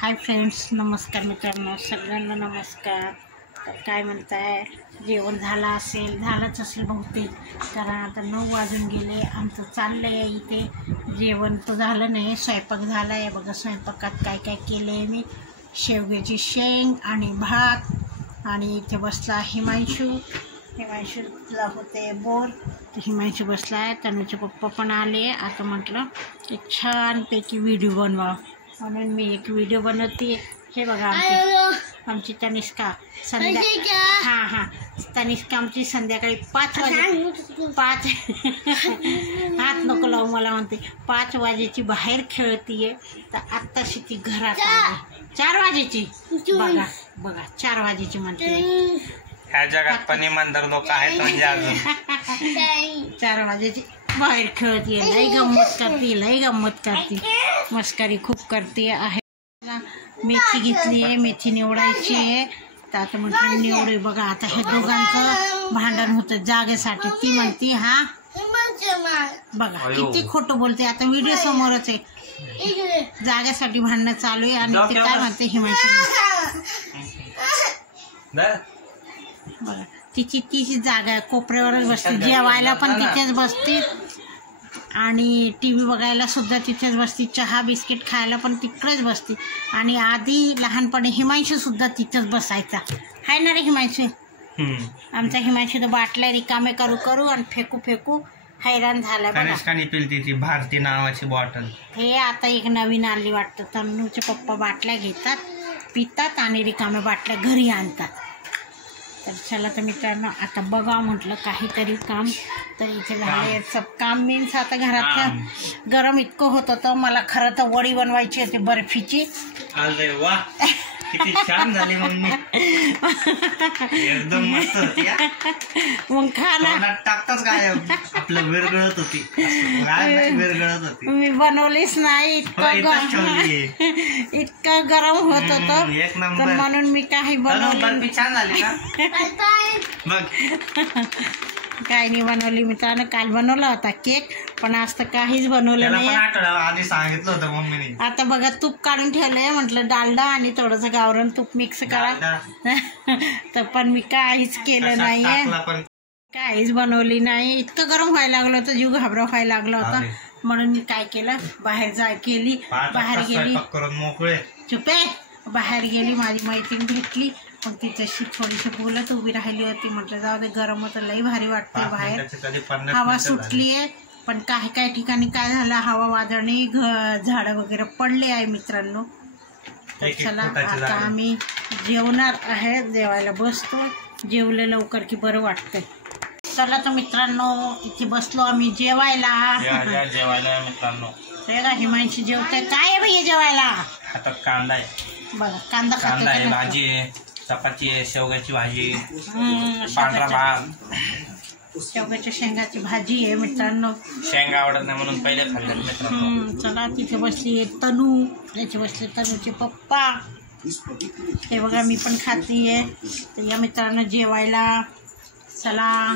Hi friends, नमस्कार मित्रांनो, सगळ्यांना नमस्कार. तर काय म्हणताय, जेवण झालंच असेल बहुतेक, कारण आता 9 वाजून गेले. आमचं चाललं आहे इथे. जेवण तर झालं नाही, स्वयंपाक झाला आहे. बघा स्वयंपाकात काय काय केलं आहे मी. शेवग्याची शेंग आणि भात. आणि इथे बसला हिमांशूला होते बोर, तर हिमांशू बसला आहे. तनुचे पप्पा पण आले. आता म्हटलं एक छानपैकी व्हिडिओ बनवा, म्हणून मी एक व्हिडिओ बनवते. हे बघा आमची तनिष्का तनिष्का आमची संध्याकाळी 5 हात नको लावू मला म्हणते, 5 वाजेची बाहेर खेळतीये. तर आत्ताशी ती घरात आली. 4 वाजेची बघा 4 वाजेची म्हणते. ह्या जगात पण इमानदार लोक आहेत म्हणजे अजून 4 वाजेची बाहेर खेळतीये. लई गंमत करते, मस्करी खूप करते आहे. मेथी घेतली आहे, मेथी निवडायची आहे. तर आता म्हटलं निवडे. बघा आता हे दोघांचं भांडण होतं जागेसाठी. ती म्हणती बघा किती खोटं बोलते. आता व्हिडिओ समोरच आहे. जागेसाठी भांडणं चालू आहे. आणि ते काय म्हणते हिमांशी, बघा तिची जागा आहे, कोपऱ्यावरच बसते. जेवायला पण तिथेच बसते आणि टी व्ही बघायला सुद्धा तिथेच बसते. चहा बिस्किट खायला पण तिकडेच बसते. आणि आधी लहानपणी हिमांशू सुद्धा तिथेच बसायचा. हाय ना रे हिमांशू? आमचा हिमांशू तर बाटल्या रिकामे करू आणि फेकू हैराण झाला. भारती नावाची बॉटल हे आता एक नवीन आली वाटतं. तन्नूचे पप्पा बाटल्या घेतात, पितात आणि रिकाम्या बाटल्या घरी आणतात. तर चला तर मित्रांनो, आता बघा म्हटलं काहीतरी काम. तर इथे झाले सब काम. मीन्स आता घरातलं गरम इतकं होत होतं. मला खरं तर वडी बनवायची होती बर्फीची. अरे वा, किती छान झाली मम्मी, एकदम मस्त होती. मग खाना टाकताच काय आपलं विरगळत होती. मी बनवलीच नाही. इतकं गरम होत होतं, तर म्हणून मी काही बनवली. छान झाली ना काही नाही बनवली मित्रांनो. काल बनवला होता केक, पण आज तर काहीच बनवलं नाही. आधी सांगितलं होतं मम्मीने. आता बघा तूप काढून ठेवलंय. म्हटलं डालडा आणि थोडंसं गावरान तूप मिक्स करा. तर पण मी काहीच केलं नाहीये, काहीच बनवली नाही. इतकं गरम व्हायला लागलं होतं, जीव घाबरा व्हायला लागला होता. म्हणून मी काय केलं, बाहेर गेली. मोकळे चुपे बाहेर गेली. माझी मैत्रीण भेटली, मग तिच्याशी थोडीशी बोलत उभी राहिली होती. म्हटलं जाऊ दे, गरम होतं, लई भारी वाटते बाहेर. हवा सुटलीये, पण काही ठिकाणी काय झालं, हवा वादळी झाडं वगैरे पडले आहे मित्रांनो. तर चला आता आम्ही जेवणार आहे. जेवायला बसतो. जेवलं लवकर की बरं वाटतंय. चला तर मित्रांनो, इथे बसलो आम्ही जेवायला. मित्रांनो हिमांशी जेवतंय. काय आहे भाई जेवायला? हातात कांदा आहे बघा, कांदा आहे, भाजी आहे, चपाती आहे, शेवग्याची भाजी, पांढरा भात, शेवग्याच्या शेंगाची भाजी आहे मित्रांनो. शेंगा आवडत नाही म्हणून पहिले खाल्ले मित्रांनो. चला तिथे बसली तनू, याचे बसले तनूचे पप्पा. हे बघा मी पण खातीये. तर या मित्रांनो जेवायला चला.